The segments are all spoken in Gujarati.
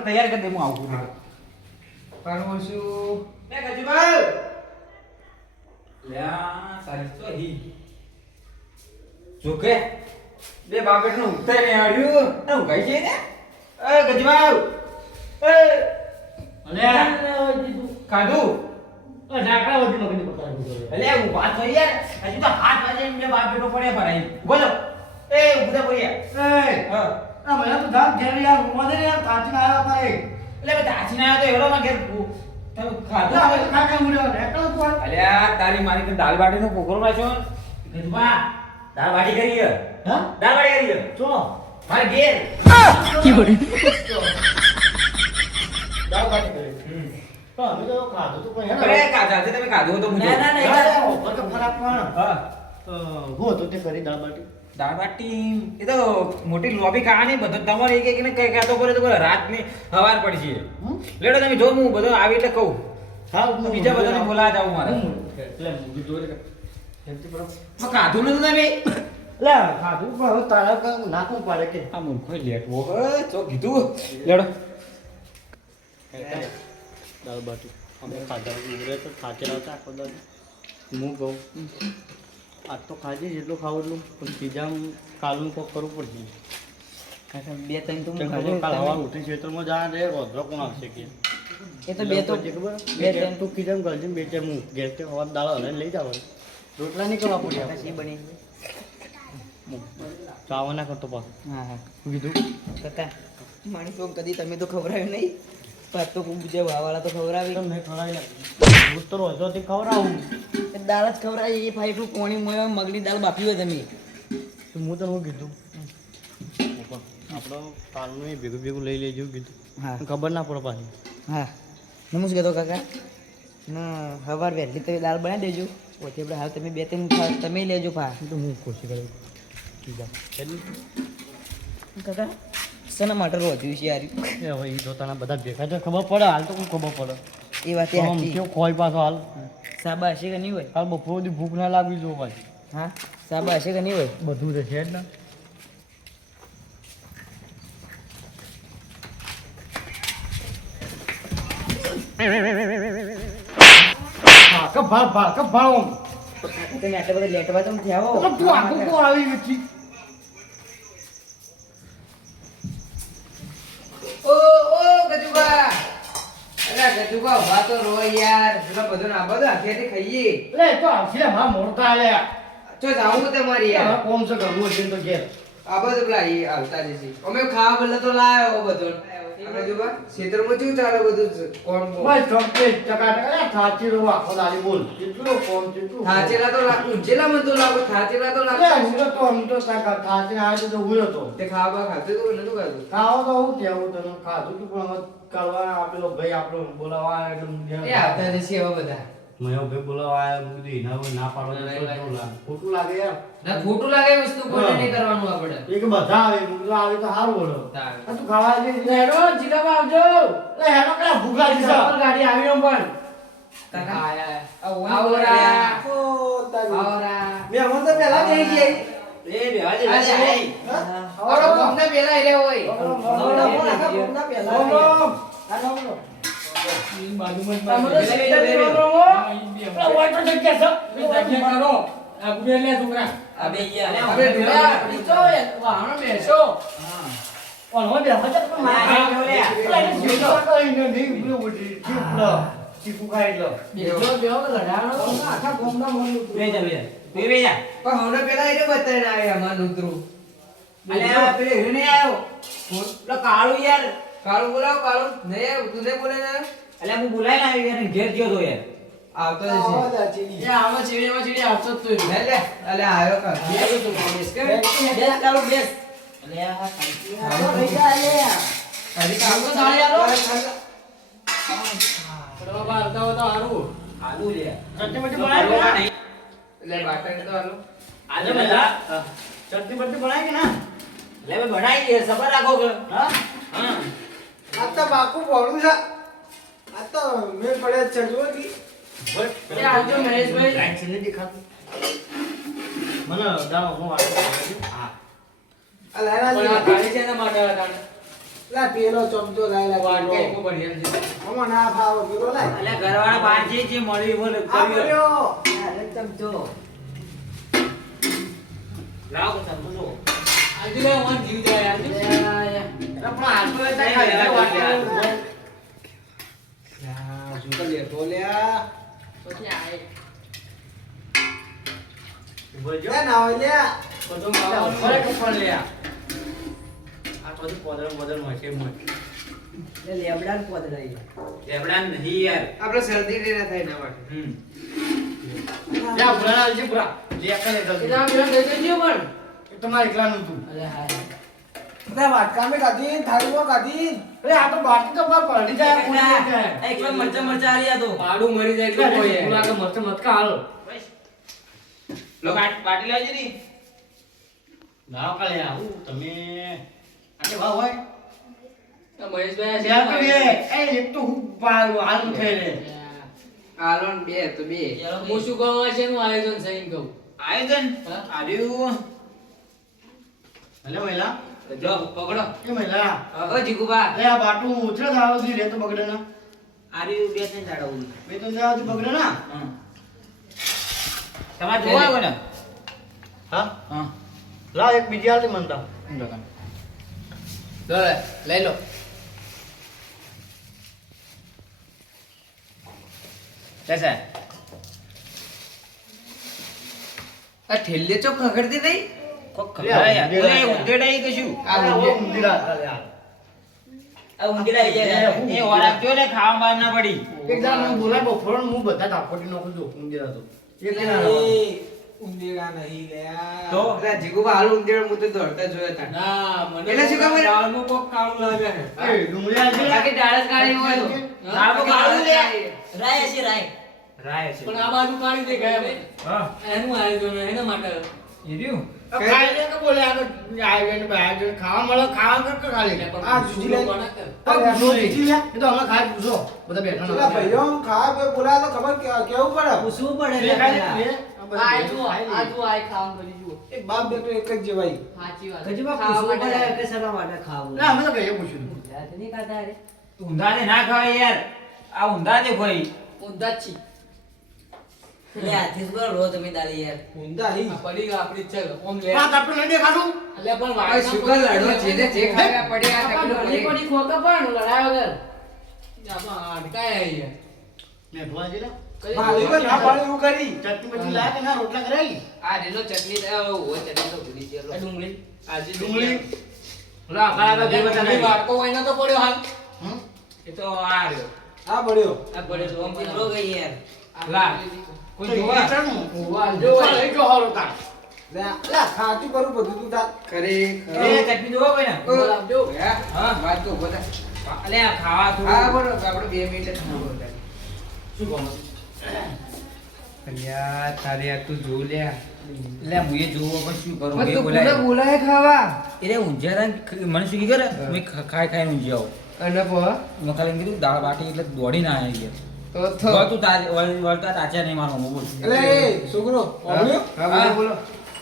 હા ફટોફટ તૈયાર કરી દે હું આવું પણ હું શું લે ગજુભાઈ લ્યા સારી તો હી જોકે બે બાપેટનું ઉઠાઈ ને આડ્યું ને કઈ છે. ને એ ગજુભાઈ એ અલે ઊભા થઈ યાર. હજુ તો હાથ વાજે બે બાપ બેટો પડે ભરાય બોલો એ ઊભા પડ્યા હા. એટલે બે દાચીને આવ્યો તો એવડો માં ઘેર તમે ખાધું? અલ્યા તારી મારી તો દાલ બાટી નો પોકરો નાખ્યો ગજબા દાલ બાટી કરી હે. દાલ બાટી કરી હે. મારે ઘેર. હમ. અરે કાકા કરી તમે ખાધું તો મુજો હા. દાળ બાટી? એ તો મોટી લોબી કહાની બધો તમારે એક એકને કઈ કહેતો પડે તો રાતની હવાર પડશે. લેડો તમે જો હું બધો આવી એટલે કહું. હા બીજા બધાને બોલાવા જાઉં મારે. તો કાધું નતું તમે? આ મૂર્ખો લેટવો હે તો કીધું. લેડો. દાળ બાટી. અમે ખાધા. ઉરે તો થાકેલા હતા આખો દાળ હું કહું. આજ તો ખાજે જેટલું ખાવું એટલું. પણ બીજા કાલનું કોક કરવું પડશે. બે ત્રણ તો કાલ. હવાર ઉઠી ખેતરમાં જા રે રોધરો કોણ આવશે કે? એ તો બે તો બે ત્રણ તું કીધું કરજે બે ટાઈમ હું ગેસ કે હવા દાળ હલે લઈ જાવ રોટલા નહીં કરવા પડે પછી બની ચાવા ના કરતો પાછું. હા હા. કીધું. કાકા માણી કદી તમે તો ખવડાવ્યું નહીં. તો બીજા વાવાળા તો ખવડાવી. તો મેં ખવડાવી. હું તો રોજોથી ખવડાવું. દાળ જ ખવડાવી એ ફાઈફું કોણી મોય મગની દાળ બાપી હોય તમે. તો હું તને શું કીધું? આપણો કાલનું ભેગું ભેગું લઈ લેજો કીધું. હા. ખબર ના પડે પાછી. હા. નમસ્કાર કહેતો કાકા? ના સવાર વહેલી તમે દાળ બનાવી દેજો. પછી આપણે હાલ તમે બે ત્રણ તમે લેજો પા તો હું કોશિશ કરું. કાકા શેના માટે રોજ્યું છે યાર? એ હવે એ જોતાના બધા ભેગા તો ખબર પડે હાલ તો કોઈ ખબર પડે? એ વાત કેવું ખોઈ પાછો હાલ? સાબા હશે કે નહીં હોય? હાલ બપોર સુધી ભૂખ ના લાગવી જો પાછી. હા? સાબા હશે કે નહીં હોય? બધું તો છે જ ને. ભાગ ભાગ ભાગ તમે આટલા બધા લેટવા તમે થયા તું આગળ આવી ગઈ ઓ ઓ ગજુબા અરે ગજુબા ઊભા તો રો યાર પેલા બધો ના બધો હાથેથી ખાઈએ. લે તો આવશે મારા મોડતા લે ચો જાવું તમારી યાર. કોમ છે કરવું છે તો ઘેર. આ બધું પેલા આવતા જશે અમે ખાવા બદલે તો લાયો બધો. આ ક્ષેત્રમાં કેવું ચાલે બધું કોણ બસ કમ્પ્લીટ ટકા ટકા સાચી રહો આખો દાડી બોલ. કેટલું કોમ કેટલું થાચેલા તો લાગ ઉજેલા મન તો લાગો થાચેલા તો લાગ. હું તો આમ તો ટકા થાચીને આવ્યો તો હું હતો. તે ખાવા ખાતું તો નતું ખાવો તો હું કેવું તને ખાધું તું પણ કરવા આપેલો ભાઈ આપણો બોલાવા આવ્યો એટલે એ આવતા હવે બધા. મેં ભાઈ બોલાવા આવ્યો કીધું એના ના પાડો તો ના, લાગે? ખોટું લાગે યાર. ના ખોટું લાગે એ વસ્તુ કોને નહીં કરવાનું આપણે. એક બધા આવે મેં આવે તો સારું બોલો. આ તું ખાવા જે હેડો જીરાબા આવજો. લે હેડો પેલા ભૂખા જીસા પર ગાડી આવી પણ. આવરા આવરા એ બેવા દે આ જાય. આવરો કોમને પેલા રે હોય અબે યાર બેસો. બેસો લડાણો આખા ગોમના મન બે જા બે જા. પણ હમણાં પેલા એને બતાવીને આવ્યા અમારું ઉતરું. અલે આ પેલે હીરો આવ્યો. પેલો કાળું યાર. કાળું બોલાવ કાળું. ને તું નહીં બોલે ને? અલે હું બોલાય ના આવ્યો યાર ઘેર ગયો તો યાર. આવતો જશે એ આવો ચીડીમાં ચીડી આવતો જ તો લે લે અલે આવ્યો કા આવ્યો તો બેસ કે બેસ કાળું બેસ અલે આ કાળું ભાઈ જા લે. હજી કામ તો થાળી આલો. આલુ લે ચટણી બટણી બનાવી કે ના? લે બાટણ તો આલો આજે બધા ચટણી બટણી બનાવી કે ના? લે ભાઈ બનાવી દે સબર રાખો કે. હા? હા. આ તો બાકુ ભોળું છે. આ તો મેં પડે ચડવો કી મને પેલો ચમચો ઘરવાળા બહાર જે જે મળી બોલ ચમચો. લાવ સમજો આજુ લે જીવ જાય આજે પણ તો એ નહીં, લ્યા બોલજો લે ના હોય લ્યા બધું માવા ખરેખર પણ લે આ. બધું પોદળ પોદળ મળશે મત લેબડાને પોતરાઈ લેબડા નહીં યાર આપણે શરદી ને ના થાય એના માટે હમ જા ભૂલા આવજે ભૂલા લે કરે એ તો આ પેલો દઈ દેજો પણ તમારે એકલાનું તું અરે હા બધા વાટકામાં કાઢી થાળીમાં કાઢી અરે આ તો બાકી તો બાર પડી જાય પૂરી જાય એકલા મરચા મરચા આલી આ તો. પાડું મરી જાય એટલું કોઈ હે. કે મરચા મત ખા લો બાટ બાટી લાવજો ની. લાવ કાલે આવું. તમે આટલે ભાવ હોય? તો મહેશભાઈ ત્યાં કરીએ એ એક તો હું પાલ હાલ થઈ રે બે તો બે. હું શું કહું શેનું આયોજન છે એમ કહું. આયોજન? આર્યું? અલે મહિલા. જો પકડો. એ મહિલા. ઓ જીગુબા. અરે આ બાટું ઉતરે દાવ દી રે તો બગડે ના આર્યું બે ત્રણ બે દી બગડે ના જોવા આવ્યો ને? હા? હા. લાવ એક બીજી હાલતી મનતા લો લે, લઈ લો. જશે આ ઠેલે ચો ખગડતી નહીં? કોક ઓલે ઉંદેડા આ આ. આ. આ ઊંઘીડા એ ને ખાવા ના પડી. બોલાય હું બધા નાખું છું તો. એક આ. એ ઊંધેડા નહીં લ્યા તો? અલા જીગુબા હાલ ઊંધેડ હું દોડતા જોયા તા. ના મને એટલે શું ખબર? દાળનું કોક કાળું લાગે છે. એ ડુંગળી છે? ને? બાકી ડાળસ કાઢી હોય તો. ના કાળું લે. રાય છે. રાય રાય. છે પણ આ બાજુ કાઢી દે ગયા હા. એનું આયોજન એના માટે. એ રહ્યું? આ ખાઈ લે કે બોલે આગળ આયોજન ને ખાવા મળે ખાવા કર કે ખાલી આ જુજી લે. આ પૂછો નહીં. એ તો હમણાં ખાઈ પૂછો બધા બેઠા ના ભાઈઓ ખાવા બે બોલા તો ખબર કેવું પડે પૂછવું પડે બે એટલે ખાઈ પેલા. લે, બે. આ બધા આ જુઓ, આ જુઓ, કરી જુઓ. એક બાપ બેટો એક જ જેવાય સાચી વાત. હજુ પૂછવું પડે કે શેના માટે ખાવું ના અમે તો કહીએ પૂછ્યું હતું. નહીં ખાતા રે ઊંધા ને ના ખાવાય યાર આ ઊંધા ને ભાઈ ઊંધા જ છી. તમે યાર ઊંધા આ પડી ગયા આપણી જ ઓમ લે. આ તાપલું નહીં દેખાતું? અલ્યા પણ આ વાયદા શુગર છે ને જે ખાવા પડ્યા આ તકલીફ પડી. પડી ખોકા પણ લડાય વગર. આમાં અટકાય અહીંયા. મેં ભૂવા જેલા. કઈ મારી તો ના પાડી એવું કરી ચટણી બટણી લાયા કે ના રોટલા કરાવી? આ રેલો ચટણી અ, ચટણી તો ભૂલી ગયો ડુંગળી. આજે ડુંગળી. વાટકો હોય ને તો પડ્યો હાલ. હમ? એ તો આ રહ્યો હા પડ્યો આ પડ્યો ચીકરો ગઈ યાર લા કોઈ જોવા ચટણી. વાહ, જો જો લઈ ગયો હાલો તાર. લે લે કરું બધું તું તાર ખરેખર. એ કોઈ ને આપજો. હા, હા. વાત તો બધા. અલે આ ખાવા હા, થોડું આપણે બે મિનિટ જ ખાવું શું કહો? અલ્યા, તારે આ તું જો લ્યા. એટલે હું એ જોવો પણ શું કરું એ બોલાય બોલાય ખાવા એટલે ઊંઝિયા મને શું કીધું રે મેં ખાઈ ખાઈને આવું અને પો મેં ખાલી કીધું દાળ બાટી એટલે દોડીને આવી ગયા તો તો હવે તું તાજ- તાચા નહીં મારો બોલ એટલે છોકરો હા, બોલો,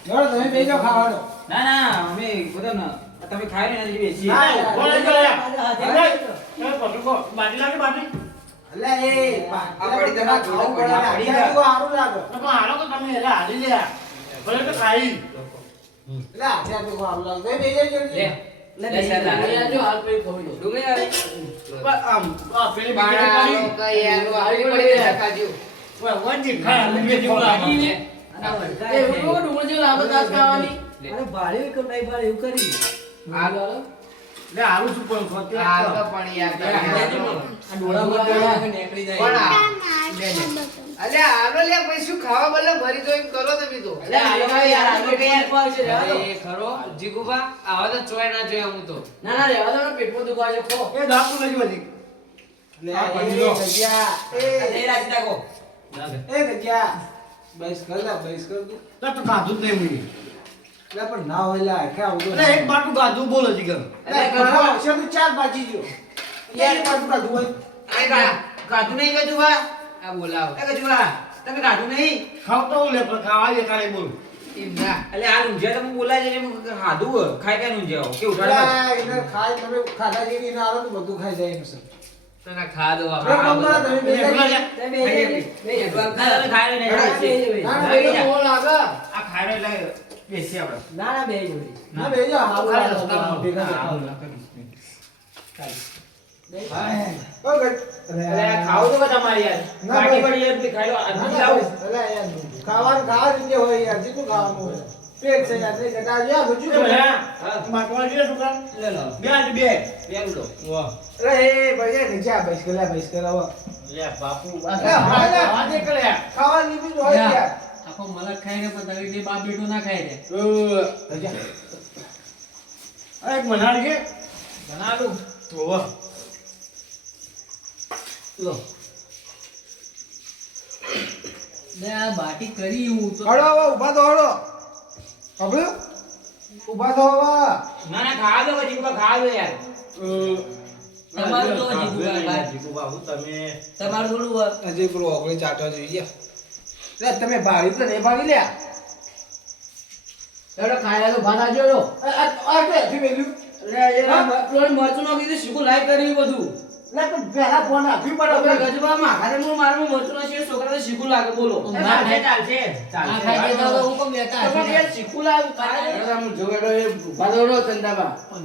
બોલો. તમે બે જાઓ ખાવાનો ના ના અમે બધા ના તમે ખાઈને નથી બેસી ના, ના, બોલે લાગે બાટી? એટલે એ આ પડી તો ખાવું પડે પડી. ને. આટલા જેવું લાગે તો હાલો તો તમે એટલે હારી લે. ભલે તો ખાઈ. એટલે લાગે બે જઈ જલ્દી. ડુંગળી જેવું લાગે. દાંત ખાવાની. અરે કે નહીં કરી. લે, હારું શું પણ ખોટી આ તો પણ યાર, આ ડોળામાં નીકળી જાય. પણ આ- અલ્યા, આનો લે પછી શું ખાવા બદલે ભરી દો એમ કરો તમે તો અલે આલો ભાઈ, યાર, આલો કે યાર ફાવશે, છે. અરે, ખરો જીગુબા આવા તો ચોય ના જોયા હું તો ના ના રેવા દો પેટમાં દુખાય છે, ખો. એ દાંતું લઈ વધી. લે, આ ભરી લો. ગજ્યા, એ રાજી દાકો એ જગ્યા બસ કર ના બસ કર તું. તો ખાધું જ નહીં મેં. લે, પણ ના હોય લે, આખે આવું તો એક બાટું ખાધું બોલો જીગર. લે, ઘણા તો ચાર બાજી ગયો. એક બાજુ કાઢું હોય. આ ગા- ગાધું નહીં ગજુભા આ બોલાવો. એ ગજુભા તમે ગાધું નહીં? લે, પણ ખાવા બોલ. એટલે આ બોલાય ખાઈ ખાય તમે ખાધા જેવી ના આવે તો બધું ખાઈ જાય છે. તને ખા દો તમે બે બે બે ખાઈ આ ખાઈ બેસી આપણે. ના ના બે જોડી ના, બે જણ. હારું ખાલી ભેગા હા, થતા. હા. ઓ ગટ. અરે આ ખાવું તો બધા મારી યાર. ના, પાટી ભાઈ. પડી યાર પેલી ખાઈ લો. આ ના, દૂધ ના, લાવું અલા યાર, ખાવાનું ખાવા રીતે હોય યાર. જેટલું ખાવાનું હોય. પેટ છે યાર નહીં ઘટા જો હા. માટવા જોઈએ છોકરા? લે લો. બે આજ બે. બે ઉડો અરે એ ભાઈ નીચે આ બૈસકલ આ બૈસકલ આવો. લે બાપુ આ કરે ખાવાની લીધું જ હોય યાર. આખો મલક ખાઈને પણ તારી બે બાપ બેટો ના ખાય રે. એક મનાડ કે બનાલું ઓવા લો. લે આ બાટી કરી હું તો. હળો હવે ઊભા તો હળો હવે ઊભા તો હવે. ના ના ખા દો પછી મુકા ખા દો યાર. તમારું તો જીગુભાઈ જીગુ બાબુ તમે. તમારું થોડું અજય હજી પેલું ઓગળી ચાટવા જોઈએ લે તમે ભાવી તો નહીં ભાવી લ્યા. એડો ખાયા તો. ભાત આજો રો આ આ- આ કે થી મેલ્યું લે, મરચું નો કીધું શીખું લાઈ કરી બધું. લે તો પહેલા ફોન આપ્યું આપણે પડે ગજબા મારે હું મારું મરચું નાખ્યું, છોકરાને શીખું લાગે બોલો. ના ખાઈ ખાય ચાલશે. ચાલશે. કે તો હું કોમ બેઠા પણ યાર શીખું લાવું કાંઈ નહીં. આમ જોવેડો એ ઊભા તો રહો,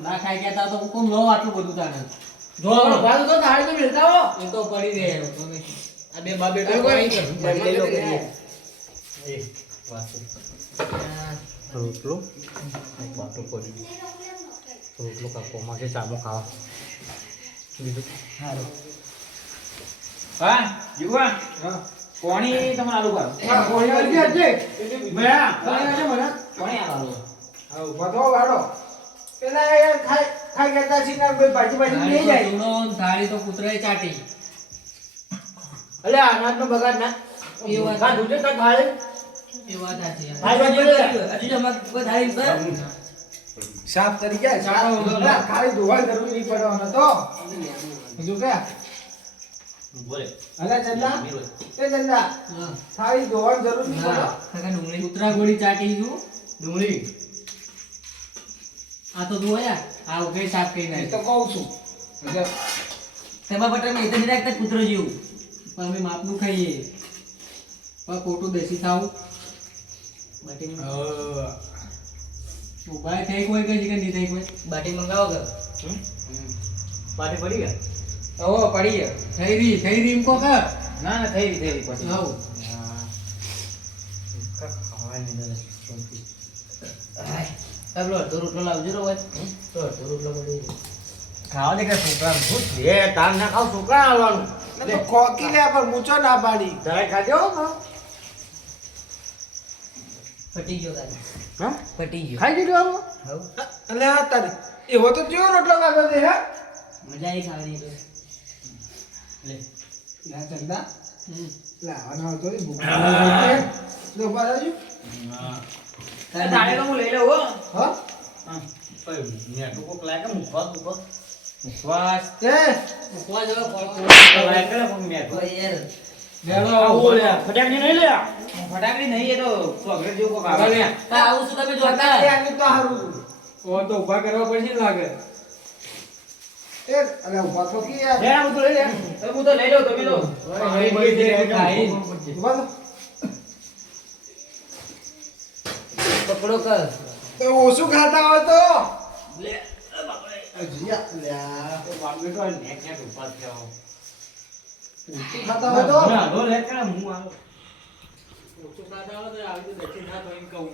ના ખાય કેતા તો હું કોમ લો આટલું બધું તારે. જો. ઊભા તો મિલતા હો. એ તો પડી રહે આ બે બાબે કોઈ છે કોણી તમને આલુ કર હા કોણી છે. કોણી મને કોણી આલુ હા તો વાડો પેલા એ ખાઈ ખાઈ ગયા તા સીના કોઈ ભાજી ભાજી લઈ તો જાય. ધૂળો થાળી તો કૂતરાએ ચાટી. અલે અનાજનો બગાડ ના. એ વાત ખા દૂધે તા થાળી. સાફ કરી જાય સારો ખાલી ધોવાની જરૂર નહીં પડવાનો તો. બીજું કે? બોલે અલે ચંદા. એ ચંદા હા. થાળી જરૂર નહીં ના, ડુંગળી કૂતરા ગોળી ચાટી ગયું ડુંગળી. આ તો જોયા આ ઉભે સાફ કરી નાખી. તો કહું છું. તેમાં બટર મેં તો રાખતા કૂતરો જેવું. પણ અમે માપનું ખાઈએ. પણ ખોટું દેશી ખાવું બાટી ઊભા થઈ કોઈ કઈ જગ્યાએ નહીં થઈ કોઈ બાટી મંગાવો કે? પાટી પડી ગયા? ઓહો પડી ગયો. થઈ રહી થઈ રહી એમ કો કર ના ના થઈ પછી. ખાવા દે કે છોકરા ભૂત છે તાર ના ખાવ છોકરા આવવાનું. કોકી લે પણ મૂચો ના પાડી. તારે ખાજો ફટી ગયો હા? ફટી ગયો. ખાઈ દીધું આવું? હવ. અલે આ તારી. એવો તો જો રોટલો કાઢો છે હે? મજા આવી ખાવાની તો. લે. ના ચંદા. હમ. લાવવાનો હતો ભૂખ લાગી છે. લો તો હું લઈ લઉં હો. હા? મેઠું કોક લાગે મુખવાસ ઉપર મુખવાસ એ. મૂકવા જવા તો. યાર ફટાકડી નહીં લે. ફટાકડી નહીં એ તો ચોકલેટ જેવું કોક આવે. આવું શું તમે જોતા? ફટાકડી તો હારું. ઓ તો ઊભા કરવા પડશે લાગે. એ અલે ઊભા તો કે યાર. લે બધું લઈ લે. હું તો લઈ લઉં તમે લો. ઊભા તો પકડો કર. એ ઓછું ખાતા હોય તો? લે અજીયા લ્યા બેટો નેક નેક ઉપર થયો ઓછું ખાતા હોય તો ના લો લે કે હું આવો. ઓછું ખાતા હોય તો આવી તો દક્ષિણ ના એમ કહું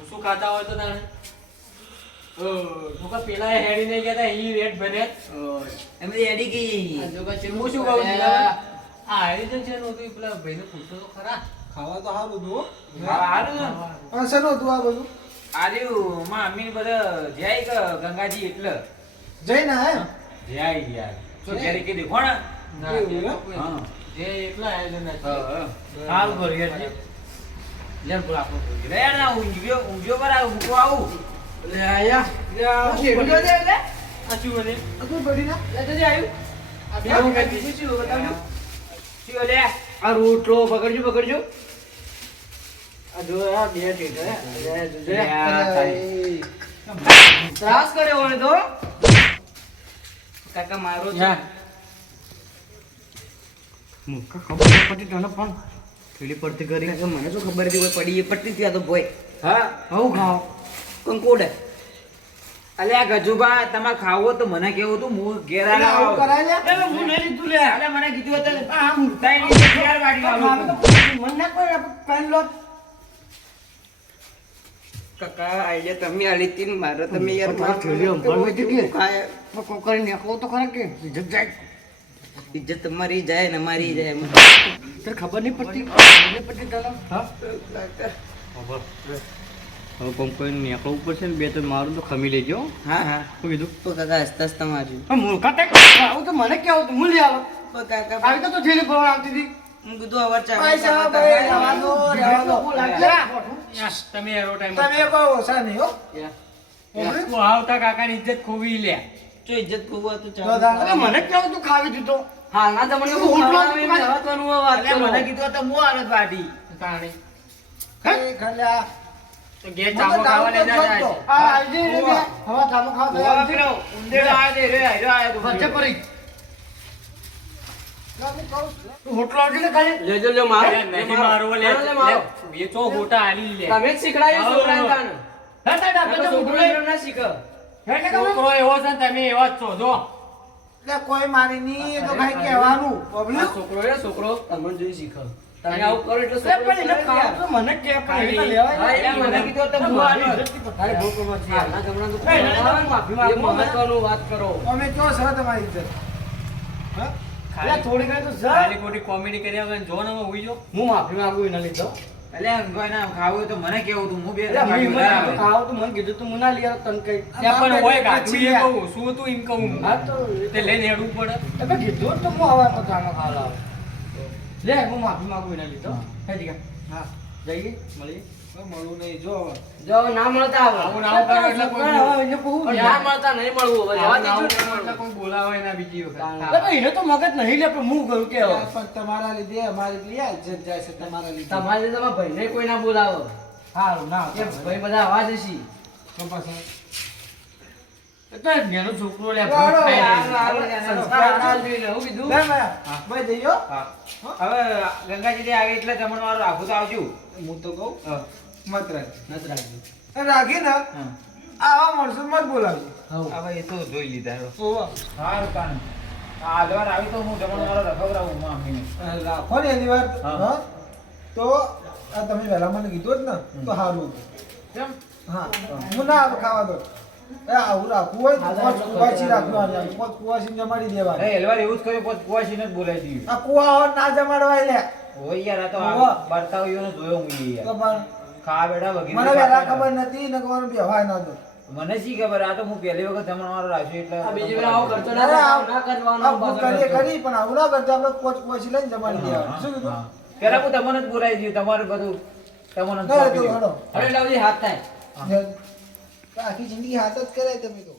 ઓછું ખાતા હોય તો તાણે તો પેલા હેડી નહીં કહેતા ઈ રેટ ભરે એમ એડી ગઈ. આ છે, હું શું કહું છું આ આયોજન છે નહોતું એ પેલા ભાઈને પૂછતો તો ખરા. ખાવા તો હારું દો હારું હા શેનો હતું આ બધું? આર્યું માં અમીન બધા જય ગંગાજી એટલે. જઈને હે જાય યાર તો ઘેરી કે દેખો ને તો હા. જે એટલા આયોજન છે સારું કર્યું યાર. લે બોલ આપણો લે યાર. ના ઊંઘ્યો ઊંઘ્યો પર આવું મૂકો આવું લે આયા આ શેરડી દે લે આ શું બને આ તું કરી કીધું લે આ રોટલો પકડજો પકડજો. ત્રાસ કર્યો હોય તો કાકા મારો મૂર્ખા ખબર પડતી તને પણ થેલી પડતી કરી કે મને શું ખબર હતી કોઈ પડી એ પડતી થયા તો ભોય હા હું ખાઓ કંકોડે અલ્યા ગજુબા તમારે ખાવું તો મને કેવું તું હું ઘેર આવું કરાય લે હું નહીં લીધું લે અલ્યા મને કીધું હતું આ મુર્તાઈ ની ચાર વાટકી મારે આલું. ના કોઈ પેન લો કાકા આઈડિયા તમે આલી લીધી મારે તમે યાર. કોકરી નીકળો તો ખરા કે જગ જાય ઇજ્જત મરી જાય ને મારી જાય એમ. તને ખબર નહીં પડતી? ખબર પડતી તને હા? હવે કોમ કોઈ નીકળવું પડશે ને બે તો મારું તો ખમી લેજો હા. હા હું. કીધું? તો કાકા હસતા હસતા માર્યું. પણ મૂર્ખા તે આવું તો મને કેવું તું હું લઈ આવો? તો કાકા આવી તો તું થેલી ભરવા આવતી હતી. હું કીધું અવાર ચા પૈસા ભાઈ તમે એરો ટાઈમ તમે કોઈ ઓછા નહીં હો. આવતા કાકાની ઇજ્જત ખોવી લે. જો ઇજ્જત ખોવા તો મને કેવું તું ખાવી દીધો હાલના તમને વાત મને કીધું હતું હું આનંદ વાટી તાણી. એ ખલ્યા. તો ઘેર ચામો ખાવા દારૂ જાય આ આજી હવે ચાલો ખાવ તો ઊભા પેલો ઉંદેડો રે, આયરો આવ્યો તો. વચ્ચે પડી. હોટલો આવતી ખાલી. લેજો લ્યો મારો. નહીં મારો લે મારો. લે મારો. લે, એ તો ગોટા આલી લે. તમે જ શીખડાયું છોકરાને તાને. હે તાઈ તો છોકરો છોકરો ના શીખે. હે કે છોકરો એવો છે તમે એવા જ છો જો. કોઈ મારી નહીં તો કઈ કહેવાનું પબ્લિક છોકરો એ છોકરો તમને જોઈ શીખે તમે આવું કરો એટલે છોકરો કરે. તો મને કે પણ લેવાય ને. મને કીધું ની અરે બહુ છે તો ના, ના, માફી માંગો. મહત્વનું વાત કરો અમે કયો છે તમારી ઇજ્જત હા? થોડી ઘણી તો જા. ખાલી ખોટી કોમેડી કર્યા વગર જો ને હું માફી માંગુ એના લીધો કોઈ ના ખાવું તો મને કેવું તું હું બે વાટકી મને તો મને કીધું તું ના લઈ આવ તને કઈ પણ હોય બાપે એ કહું શું તું એમ કહું? હા તો તે લઈને હેડવું પડે. તમે કીધું તો હું હવે તો ચાલો ખાવા લે હું માફી માંગુ એના લીધો હે. જઈએ મળીએ. મળવું નહીં જો હવે. જો ના મળતા આવો. આવું ના મળતા એટલે કોઈ. ના મળતા નહીં મળવું. હવે જવા દેજો ને. કરે એટલે કોઈ બોલાવે ના બીજી વખત. એને તો મગજ નહીં લે પણ હું કરું કે પણ તમારા લીધે અમારી એટલી ઇજ્જત જાય છે તમારા લીધે. તમારા લીધે તમારા ભાઈને કોઈ ના બોલાવો. સારું ના કે ભાઈ બધા આવા જ તો પછી નેનો છોકરો લે હવે ગંગાજી આવે એટલે તમને વાળું રાખું તો આવજો. હું તો કહું. મત રાખ નથી રાખજો. રાખી ને. આવા માણસો મત બોલાવજો. હવે એ તો જોઈ લીધા. ઓવા. સારું તાણ. આવી તો હું જમણ વાળો રખવડાવું. અ, રાખો ને એની વાર હા. હા તો આ તમે વહેલા મને કીધું જ ને તો સારું. કેમ? હા હું ના ખાવા દો એ આવું રાખવું હોય તો પોચ કુવાસી રાખવાનું. પોચ જમાડી દેવા દેવાનું એલવાર એવું જ કર્યું પોત કુવાસીને જ બોલાવી દીધું. આ કુવા ના જમાડવા લે હોય યાર આ તો. આ જોયો હું તો યાર. ખાવા બેઠા વગેરે મને વહેલા ખબર નથી ને કોણ વ્યવહાર ના દો મને શી ખબર? આ તો હું પહેલી વખત જમણ વાળો રાખ્યો એટલે આ બીજી વાર આવો ખર્ચો ના કરવાનો, ના કરવાનો ભૂલ કરીએ કરી પણ આવું ના કરતા આપણે પોચ કોચ લઈને જમાડી દેવાનું શું કીધું? પેલા હું તમને જ બોલાવી દઉં તમારું બધું તમને દઉં. લાવજી હાથ થાય. આખી જિંદગી હાથ જ કરાય તમે તો.